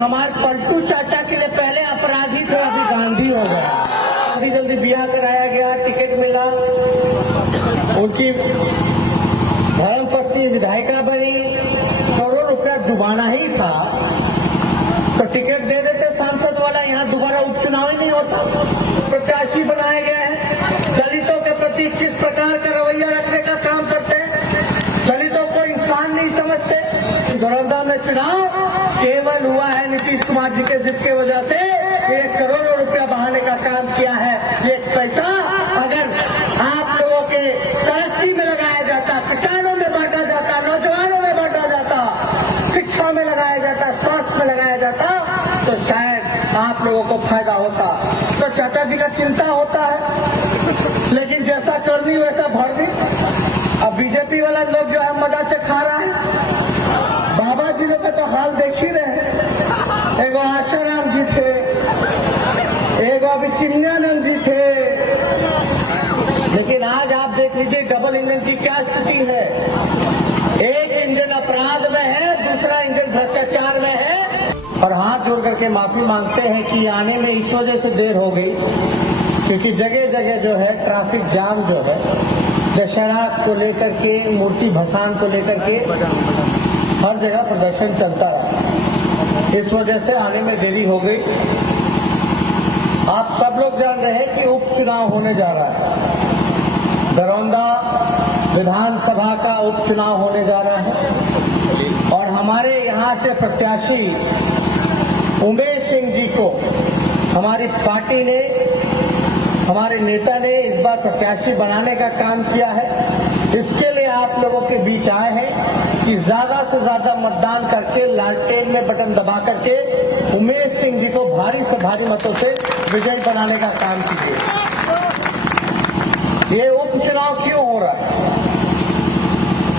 हमारे पलटू चाचा के लिए पहले अपराधी थे, अभी गांधी हो गया। जल्दी जल्दी ब्याह कराया गया, टिकट मिला, उनकी धर्मपत्नी विधायिका बनी, करोड़ रुपया डुबाना ही था तो टिकट दे देते सांसद वाला, यहाँ दोबारा उपचुनाव ही नहीं होता। प्रत्याशी बनाए गए हैं, दलितों के प्रति किस प्रकार का रवैया रखने का काम करते हैं, दलितों को इंसान नहीं समझते। दरौंदा में चुनाव केवल हुआ है नीतीश कुमार जी के जिद की वजह से, 1 करोड़ रुपया बहाने का काम किया है। ये पैसा अगर आप लोगों के तरक्की में लगाया जाता, किसानों में बांटा जाता, नौजवानों में बांटा जाता, शिक्षा में लगाया जाता, स्वास्थ्य में लगाया जाता, तो शायद आप लोगों को फायदा होता। तो चाचा जी का चिंता होता है, लेकिन जैसा करनी वैसा भरनी। अब बीजेपी वाला लोग जो है मजा से खा रहा है। बाबा जी लोग का तो हाल देख ही रहे, एगो आशाराम जी थे, एगो अभी चिन्यानंद जी थे, लेकिन आज आप देख लीजिए डबल इंजन की क्या स्थिति है। एक इंजन अपराध में है, दूसरा इंजन भ्रष्टाचार में है। और हाथ जोड़ करके माफी मांगते हैं कि आने में इस वजह से देर हो गई क्योंकि जगह जगह जो है ट्रैफिक जाम जो है, दशहरा को लेकर के, मूर्ति भसान को लेकर के हर जगह प्रदर्शन चलता रहा, इस वजह से आने में देरी हो गई। आप सब लोग जान रहे हैं कि उपचुनाव होने जा रहा है, दरौंदा विधानसभा का उपचुनाव होने जा रहा है और हमारे यहाँ से प्रत्याशी उमेश सिंह जी को हमारी पार्टी ने, हमारे नेता ने इस बार प्रत्याशी बनाने का काम किया है। इसके लिए आप लोगों के बीच आए हैं कि ज्यादा से ज्यादा मतदान करके लालटेन में बटन दबा करके उमेश सिंह जी को भारी से भारी मतों से विजयी बनाने का काम कीजिए। ये उपचुनाव क्यों हो रहा है,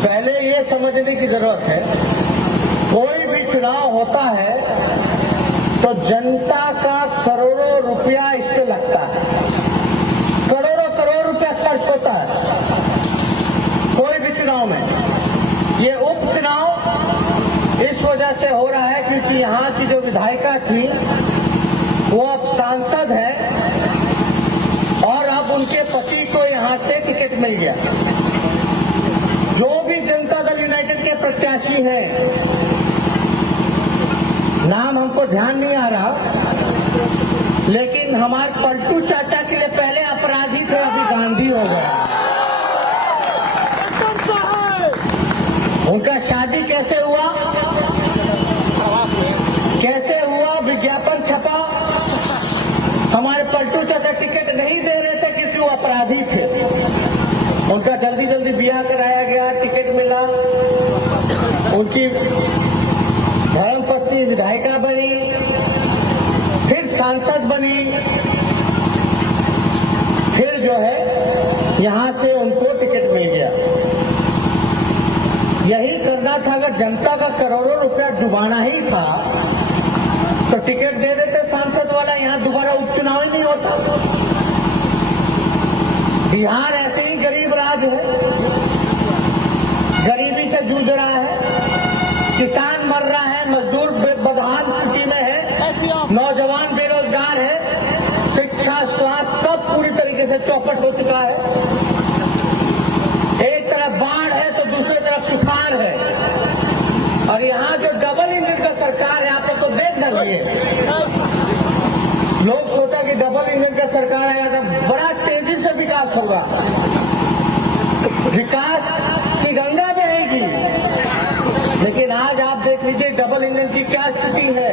पहले ये समझने की जरूरत है। कोई भी चुनाव होता है तो जनता का करोड़ों रुपया इस पे लगता है, करोड़ों करोड़ रुपया खर्च होता है कोई भी चुनाव में। ये उपचुनाव इस वजह से हो रहा है क्योंकि यहाँ की जो विधायिका थी वो अब सांसद है और अब उनके पति को यहाँ से टिकट मिल गया। जो भी जनता दल यूनाइटेड के प्रत्याशी हैं, नाम हमको ध्यान नहीं आ रहा, लेकिन हमारे पलटू चाचा के लिए पहले अपराधी थे, अभी गांधी हो गया। उनका शादी कैसे हुआ, कैसे हुआ, विज्ञापन छपा, हमारे पलटू चाचा टिकट नहीं दे रहे थे क्योंकि वो अपराधी थे। उनका जल्दी जल्दी ब्याह कराया गया, टिकट मिला, उनकी धर्मपत्नी विधायिका बनी, फिर सांसद बनी, फिर जो है यहां से उनको टिकट मिल गया। यही करना था, अगर जनता का करोड़ों रुपया डुबाना ही था तो टिकट दे देते सांसद वाला, यहाँ दोबारा उपचुनाव ही नहीं होता। बिहार ऐसे ही गरीब राज है, गरीबी से जूझ रहा है, किसान मर रहा है, मजदूर बदहाल स्थिति में है, नौजवान बेरोजगार है, शिक्षा स्वास्थ्य सब पूरी तरीके से चौपट हो चुका है। एक तरफ बाढ़ है तो दूसरी तरफ सुखाड़ है और यहाँ जो डबल इंजन का सरकार है, आप लोग तो देख रहे हैं, लोग सोचा कि डबल इंजन का सरकार आया तो बड़ा तेजी से विकास होगा, विकास की गंगा बहेगी, लेकिन आज आप देख लीजिए डबल इंजन की क्या स्थिति है।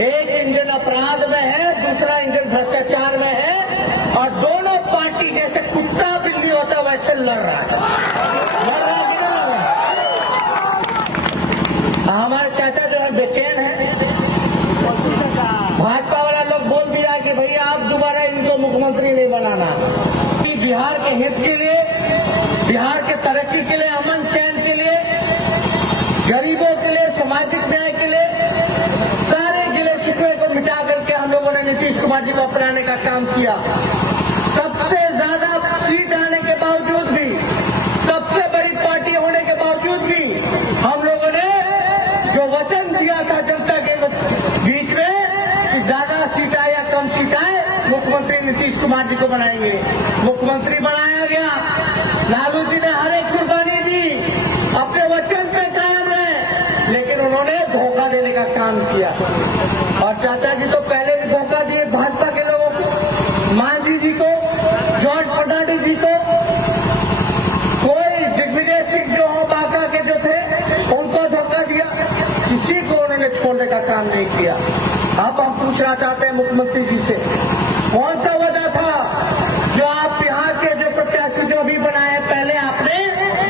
एक इंजन अपराध में है, दूसरा इंजन भ्रष्टाचार में है और दोनों पार्टी जैसे कुत्ता बिल्ली होता वैसे लड़ रहा है, हमारे चाचा जो है बेचैन है। भाजपा वाला लोग बोल दिया कि भैया आप दोबारा इनको मुख्यमंत्री नहीं बनाना। बिहार के हित के लिए, बिहार के तरक्की के लिए, अमन चैन के लिए, गरीबों के लिए, सामाजिक न्याय के लिए, सारे गिले शिकवे को मिटा करके हम लोगों ने नीतीश कुमार जी को अपनाने का काम किया। सबसे ज्यादा सीट आने के बावजूद भी, सबसे बड़ी पार्टी होने के बावजूद भी हम लोगों ने जो वचन दिया था जनता के नीतीश कुमार जी को बनाएंगे। मुख्यमंत्री बनाया गया, लालू जी ने हर एक कुर्बानी दी, अपने वचन पे कायम रहे, लेकिन उन्होंने धोखा देने का काम किया। और चाचा जी तो पहले भी धोखा दिए भाजपा के लोगों को, मांझी जी को, जॉर्ज फर्नांडिस जी को, कोई दिग्विजय सिंह जो हो बांका के जो थे उनको धोखा दिया, किसी को उन्होंने छोड़ने का काम नहीं किया। अब हम पूछना चाहते हैं मुख्यमंत्री जी से, कौन सा वजह था जो आप यहाँ के जो प्रत्याशी जो अभी बनाए, पहले आपने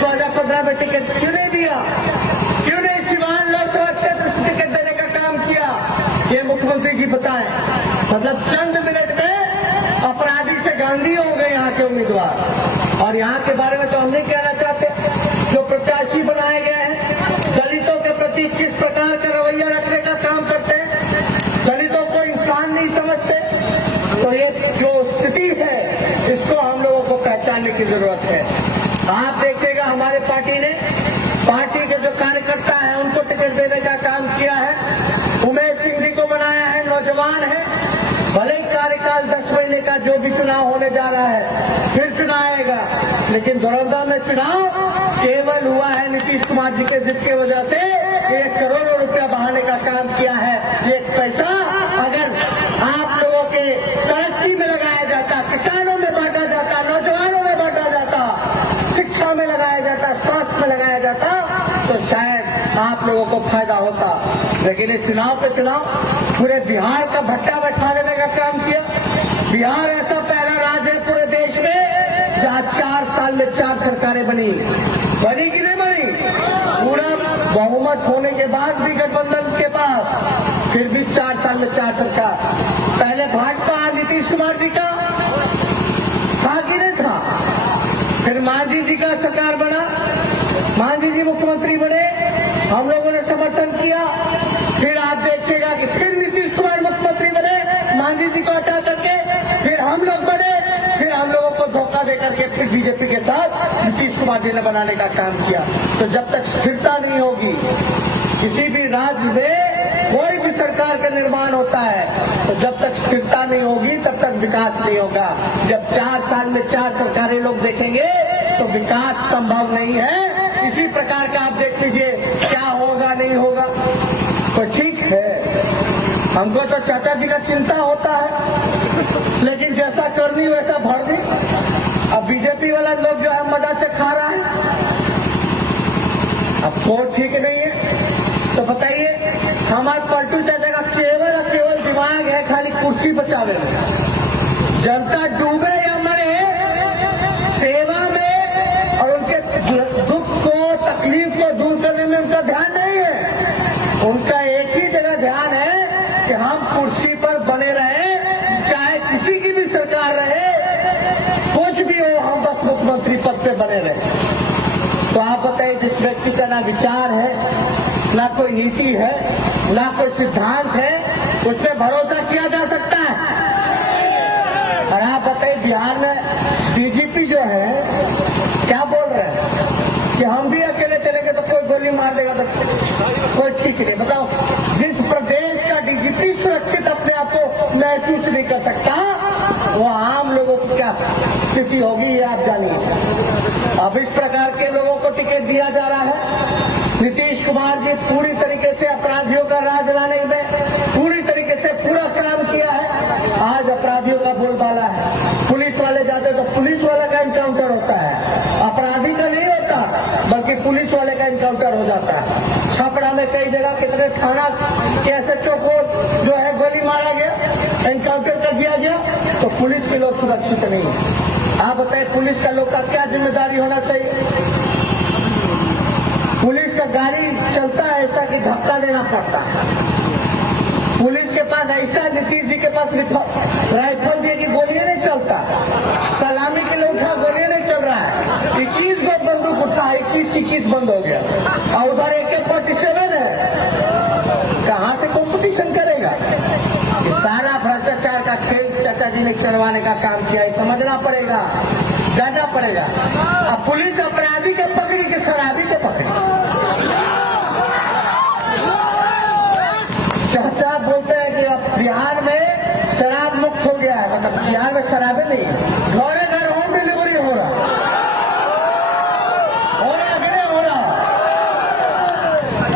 2015 में टिकट क्यों नहीं दिया, क्यों नहीं सिवान लोकसभा क्षेत्र से टिकट देने का काम किया, ये मुख्यमंत्री जी बताएं। मतलब चंद मिनट में अपराधी से गांधी हो गए यहाँ के उम्मीदवार। और यहाँ के बारे में तो हम नहीं कहना चाहते, जो प्रत्याशी बनाए गए हैं दलितों के प्रति किस प्रकार का रवैया रखने का काम करते हैं, दलितों को इंसान नहीं समझते। तो ये जो स्थिति है इसको हम लोगों को पहचानने की जरूरत है। आप देखिएगा हमारे पार्टी के जो कार्यकर्ता हैं उनको टिकट देने का काम किया है। उमेश सिंह जी को बनाया है, नौजवान है, भले ही कार्यकाल 10 महीने का जो भी चुनाव होने जा रहा है फिर चुनाव आएगा, लेकिन दरौंदा में चुनाव केवल हुआ है नीतीश कुमार जी के जिद की वजह से। 1 करोड़ रुपया बहाने का काम किया है। एक पैसा अगर आप लोगों के तरक्की में लगाया जाता, किसानों में बांटा जाता, नौजवानों में बांटा जाता, शिक्षा में लगाया जाता, स्वास्थ्य में लगाया जाता, तो शायद आप लोगों को फायदा होता। लेकिन इस चुनाव पे चुनाव पूरे बिहार का भट्टा बैठा लेने का काम किया। बिहार ऐसा पहला राज्य है पूरे देश में जहाँ 4 साल में 4 सरकारें बनी कि नहीं बनी? पूरा बहुमत होने के बाद भी गठबंधन के पास फिर भी 4 साल में 4 सरकार। पहले भाजपा नीतीश कुमार जी का था कि नहीं था, फिर मांझी जी का सरकार बना, मांझी जी मुख्यमंत्री बने, हम लोगों ने समर्थन किया। फिर आप देखिएगा कि फिर नीतीश कुमार मुख्यमंत्री बने, मांझी जी को हटा करके फिर हम लोग बने, फिर हम लोगों को धोखा देकर के फिर बीजेपी के साथ नीतीश कुमार जी ने बनाने का काम किया। तो जब तक स्थिरता नहीं होगी, किसी भी राज्य में कोई भी सरकार का निर्माण होता है, तो जब तक स्थिरता नहीं होगी तब तक विकास नहीं होगा। जब 4 साल में 4 सरकारें लोग देखेंगे तो विकास संभव नहीं है। इसी प्रकार का आप देख लीजिए क्या होगा नहीं होगा। तो ठीक है, हमको तो चाचा जी का चिंता होता है, लेकिन जैसा करनी वैसा भरनी। अब बीजेपी वाला लोग जो है मजा से खा रहा है, अब वो ठीक नहीं है। तो बताइए, हमारे पलटू चाचा का केवल दिमाग है खाली कुर्सी बचावे में। जनता डूबे या मरे सेवा में और उनके दुख को तकलीफ को दूर करने में उनका ध्यान नहीं है। उनका एक ही जगह ध्यान है कि हम कुर्सी पर बने रहे, चाहे किसी की भी सरकार रहे, कुछ भी हो, हम बस मुख्यमंत्री पद पे बने रहे। तो आप बताइए, जिस व्यक्ति का ना विचार है, ना कोई नीति है, ना कोई सिद्धांत है, उस पर भरोसा किया जा सकता है? और आप बताइए, बिहार में डीजीपी जो है क्या बोल रहे हैं कि हम भी अकेले चलेंगे तो कोई गोली मार देगा, तो कोई ठीक नहीं। बताओ, जिस प्रदेश का डीजीपी सुरक्षित अपने आप को महसूस नहीं कर सकता, वो आम लोगों को क्या स्थिति होगी ये आप जानिए। अब इस प्रकार के लोगों को टिकट दिया जा रहा है। नीतीश कुमार जी पूरी तरीके से अपराधियों का राज लाने में पूरी तरीके से पूरा काम किया है। आज अपराधियों का बोलबाला है, पुलिस वाले जाते तो पुलिस वाले का इनकाउंटर होता है, अपराधी का नहीं होता, बल्कि पुलिस वाले का इनकाउंटर हो जाता है। छपरा में कई जगह कितने थाना के एसएचओ को जो है गोली मारा गया, एनकाउंटर कर दिया गया, तो पुलिस के लोग सुरक्षित नहीं। आप बताइए, पुलिस का लोग का क्या जिम्मेदारी होना चाहिए? पुलिस का गाड़ी चलता है ऐसा कि धक्का देना पड़ता है। पुलिस के पास ऐसा, नीतीश जी के पास राइफल दिए कि गोलियां नहीं चलता, सलामी के लिए उठा गोलियां नहीं चल रहा है। 21 गो बंदूक उठा, 21 बंद हो गया, और उधर AK-47 है। कहां से कंपटीशन करेगा? सारा भ्रष्टाचार का खेल चाचा जी ने चलवाने का काम किया है, समझना पड़ेगा, जानना पड़ेगा। अब पुलिस अपराधी के पकड़ी के शराबी को पकड़ी। चाचा बोलते हैं कि बिहार में शराब मुक्त हो गया है, मतलब यहाँ में शराबे नहीं, घरे घर होम डिलीवरी हो रहा कि नहीं हो रहा।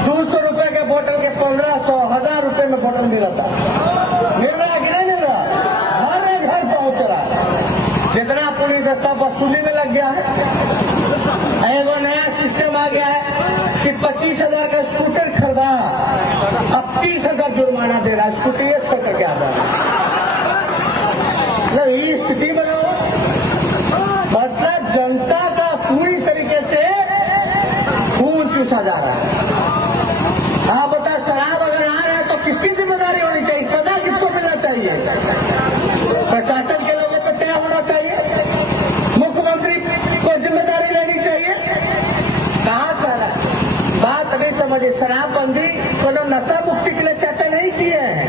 200 रुपए के बोतल के 1500 1000 रुपए में बोतल मिल रहा कि नहीं मिल रहा, हर घर पहुंच रहा। जितना पुलिस है सब वसूली में लग गया है। एगो नया सिस्टम आ गया है कि 25,000 का स्कूटर खरीदा, अब 30,000 जुर्माना दे रहा है स्कूटी एक छोटे के आधार। मतलब ये स्थिति बनाओ, मतलब जनता का पूरी तरीके से खून चूसा जा रहा है। आप बता, शराब अगर आ रहा है तो किसकी जिम्मेदारी होनी चाहिए, सजा किसको मिलना चाहिए, प्रशासन के लोगों पर तय होना चाहिए, मुख्यमंत्री को जिम्मेदारी लेनी चाहिए। कहाँ से आ रहा है, बात नहीं समझे। शराबबंदी को नशा मुक्ति के लिए चर्चा नहीं किए हैं,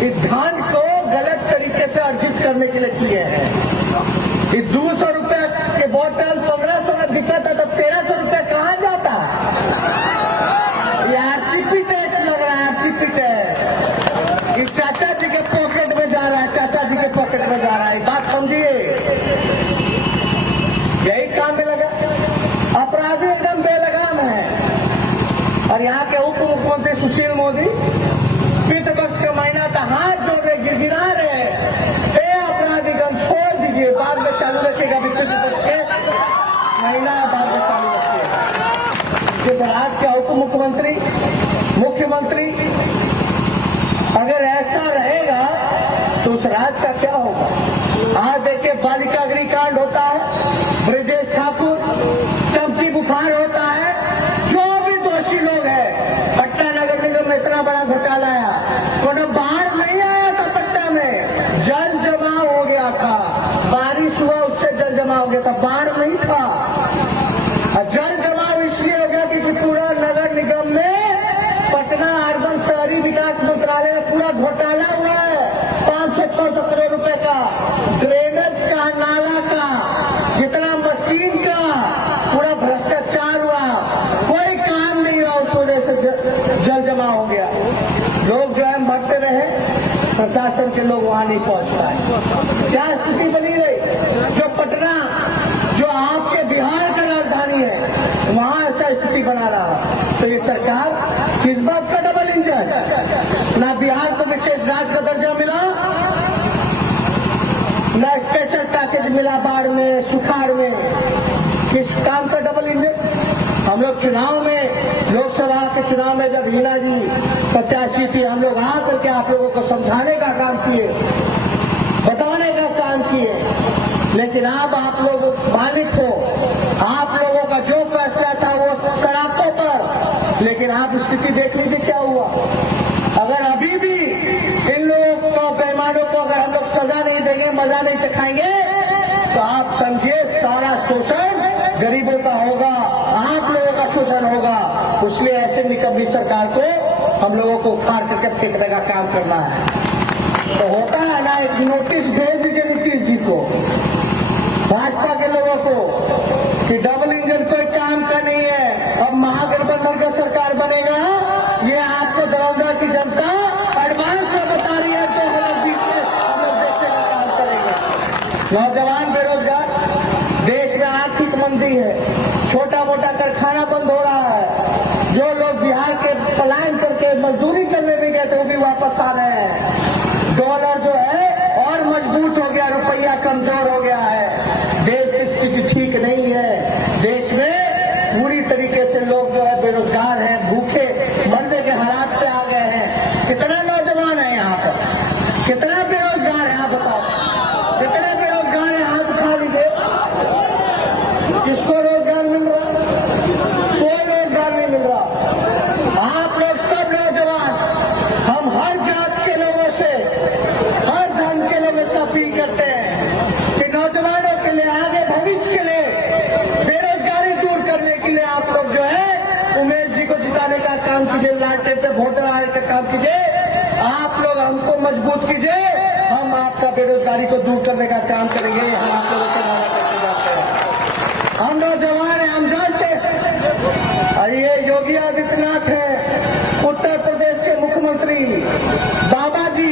इस धन को गलत तरीके से अर्जित करने के लिए किए हैं। इस 200 रुपए के बोतल 1500 में बिकता था तो 1300 रुपए कहाँ जाता, ये आरसीपी टैक्स लग रहा है, आरसीपी टैक्स इस चाचा जी के पॉकेट में जा रहा है, चाचा जी के पॉकेट में जा रहा है। बात समझिए, यही काम में लगा। अपराधी एकदम बेलगाम है। और यहाँ के उप मुख्यमंत्री सुशील मोदी पितृ पक्ष का महीना था, हाथ जोड़ रहे, गिरा रहे, अपराधीगण छोड़ दीजिए, बाद में चालू रखेगा, पितृ पक्ष के महीना बाद में चालू रखिए। जिस राज्य का उप मुख्यमंत्री मुख्यमंत्री अगर ऐसा रहेगा तो उस राज्य का क्या होगा। आज देखिए बालिका गृहकांड होता है, ब्रजेश ठाकुर, चमकी बुखार होता है, जो भी दोषी लोग हैं। पटना नगर निगम में इतना बड़ा घोटाला आया, कोई बाढ़ नहीं आया था पटना में, जल जमा हो गया था, बारिश हुआ उससे जल जमा हो गया था, बाढ़ नहीं था। जल जमाव इसलिए हो गया कि पूरा नगर निगम में पटना अर्बन शहरी विकास मंत्रालय में पूरा घोटाला हुआ है। 500-600 करोड़ रुपए का ड्रेनेज का, नाला का, जितना मशीन का पूरा भ्रष्टाचार हुआ, कोई काम नहीं हुआ, उस वजह से जल जमा हो गया। लोग जो है मरते रहे, प्रशासन के लोग वहां नहीं पहुंच पाए। क्या स्थिति बनी रही, जो पटना जो आपके बिहार का राजधानी है वहां ऐसा स्थिति बना रहा। तो ये सरकार किस बात का डबल इंजन, ना बिहार को विशेष राज्य का दर्जा मिला, ना स्पेशल पैकेज मिला बाढ़ में, सुखाड़ में, किस काम का डबल इंजन। हम लोग चुनाव में, लोकसभा के चुनाव में जब हीना जी प्रत्याशी थी, हम लोग आ करके आप लोगों को समझाने का काम किए, बताने का काम किए, लेकिन अब आप लोग मालिक हो, आप लोगों का जो फैसला था वो शराबों पर, लेकिन आप स्थिति देख लीजिए क्या हुआ। अगर अभी भी इन लोगों को, बेईमानों को अगर हम लोग सजा नहीं देंगे, मजा नहीं चखाएंगे, तो आप समझिए सारा शोषण गरीबों का होगा, आप लोगों का शोषण होगा। इसलिए ऐसे निकम्मी सरकार को हम लोगों को उखाड़ करके फेंकने का काम करना है। तो होता है ना, एक नोटिस भेज दीजिए नीतीश जी को, भाजपा के लोगों को, कि डबल इंजन कोई काम का नहीं है, अब महागठबंधन का सरकार बनेगा। ये आपको दरौंदा की जनता एडवांस में बता रही है, तो हम लोग बीच में हम लोग देखने का काम करेंगे। नौजवान बेरोजगार, देश में आर्थिक मंदी है, छोटा मोटा कारखाना बंद हो रहा है, जो लोग बिहार के पलायन करके मजदूरी करने भी गए थे वो भी वापस आ रहे हैं। डॉलर जो है और मजबूत हो गया, रुपया कमजोर हो गया है, देश की स्थिति ठीक नहीं है। देश में पूरी तरीके से लोग जो है बेरोजगार हैं, भूखे मरने के हालात पे आ गए हैं। कितना नौजवान है यहाँ पर, कितना बेरोजगार है, आप बताओ, कितने बेरोजगार है, हाथ उठा लीजिए। किसको रोजगार मिल रहा, कोई रोजगार नहीं मिल रहा। आप लोग सब नौजवान, हम हर जात के लोगों से, हर धर्म के लोगों से अपील करते हैं कि नौजवानों के लिए, आगे भविष्य के लिए, बेरोजगारी दूर करने के लिए आप लोग जो है उमेश जी को जिताने का काम कीजिए, लालटेन पे वोट डालने का काम कीजिए, आप लोग हमको मजबूत कीजिए, हम आपका बेरोजगारी को दूर करने का काम करेंगे। हम आप लोगों को नारा करके जाते हैं, हम नौजवान हैं, हम जानते हैं। और ये योगी आदित्यनाथ है, उत्तर प्रदेश के मुख्यमंत्री, बाबा जी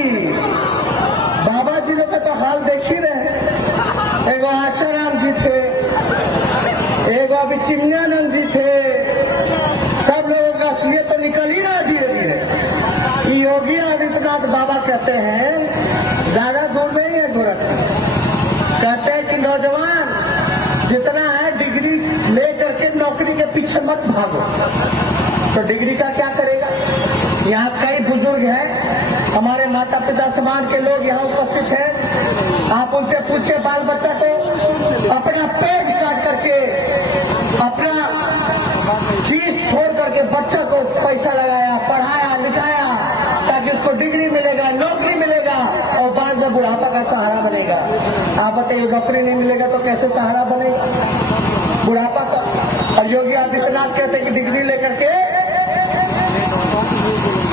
लोग तो योगी आदित्यनाथ बाबा कहते हैं, ज्यादा दूर नहीं है गोरखपुर, कहते हैं कि नौजवान जितना है डिग्री लेकर के नौकरी के पीछे मत भागो। तो डिग्री का क्या करेगा? यहाँ कई बुजुर्ग हैं, हमारे माता पिता समान के लोग यहाँ उपस्थित हैं। आप उनसे पूछे बाल बच्चा को अपना पेट काट करके, अपना चीज छोड़ करके बच्चा को पैसा लगाया, पढ़ाया लिखाया, ताकि उसको डिग्री मिलेगा, नौकरी मिलेगा और बाद में बुढ़ापा का सहारा बनेगा। आप बताइए, नौकरी नहीं मिलेगा तो कैसे सहारा बनेगा बुढ़ापा का? और योगी आदित्यनाथ कहते हैं कि डिग्री लेकर के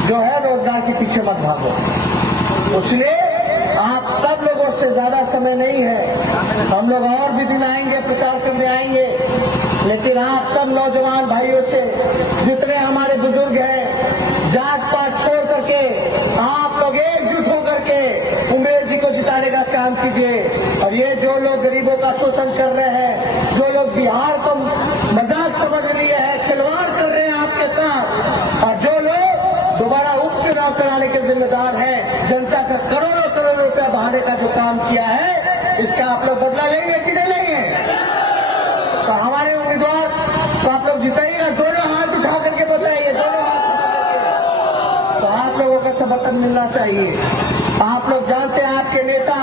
जो है रोजगार के पीछे मत भागो। इसलिए आप सब लोगों से ज्यादा समय नहीं है, हम लोग और भी दिन आएंगे, प्रचार करने आएंगे, लेकिन आप सब नौजवान भाइयों से, जितने हमारे बुजुर्ग हैं, जात पात छोड़ करके आप लोग एकजुट होकर के उमेश जी को जिताने का काम कीजिए। और ये जो लोग गरीबों का शोषण कर रहे हैं, जो लोग बिहार को मजाक समझ लिए हैं, खिलवाड़ कर रहे हैं आपके साथ, और जो लोग दोबारा उपचुनाव कराने के जिम्मेदार हैं, जनता का करोड़ों करोड़ रुपया बहाने का जो काम किया है, इसका आप लोग बदला लेंगे कि नहीं लेंगे? तो हमारे उम्मीदवार तो आप लोग जिताइएगा, दोनों हाथ उठा करके बताइए, दोनों हाथ उठा करके। तो आप लोगों का समर्थन मिलना चाहिए। आप लोग जानते हैं आपके नेता,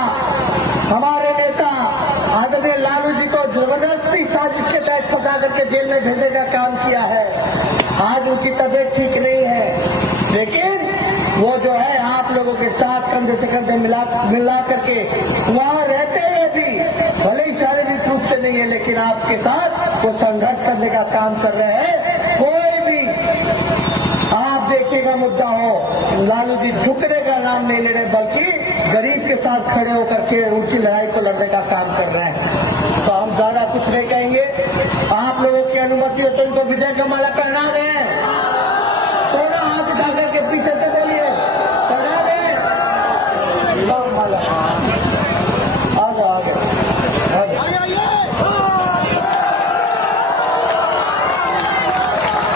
हमारे नेता आदरणीय लालू जी को जबरदस्ती साजिश के तहत फंसा करके जेल में भेजने का काम किया है। आज उनकी तबीयत ठीक नहीं है, लेकिन वो जो है आप लोगों के साथ कंधे से कंधे मिला करके वहां रहते हुए भी, भले ही शारीरिक रूप से नहीं है, लेकिन आपके साथ वो संघर्ष करने का काम कर रहे हैं। कोई भी आप देखिएगा मुद्दा हो, लालू जी झुकने का नाम नहीं ले रहे, बल्कि गरीब के साथ खड़े होकर के उनकी लड़ाई को लड़ने का काम कर रहे हैं। तो हम ज्यादा कुछ नहीं कहेंगे, आप लोगों की अनुमति हो तो इनको विजय का माला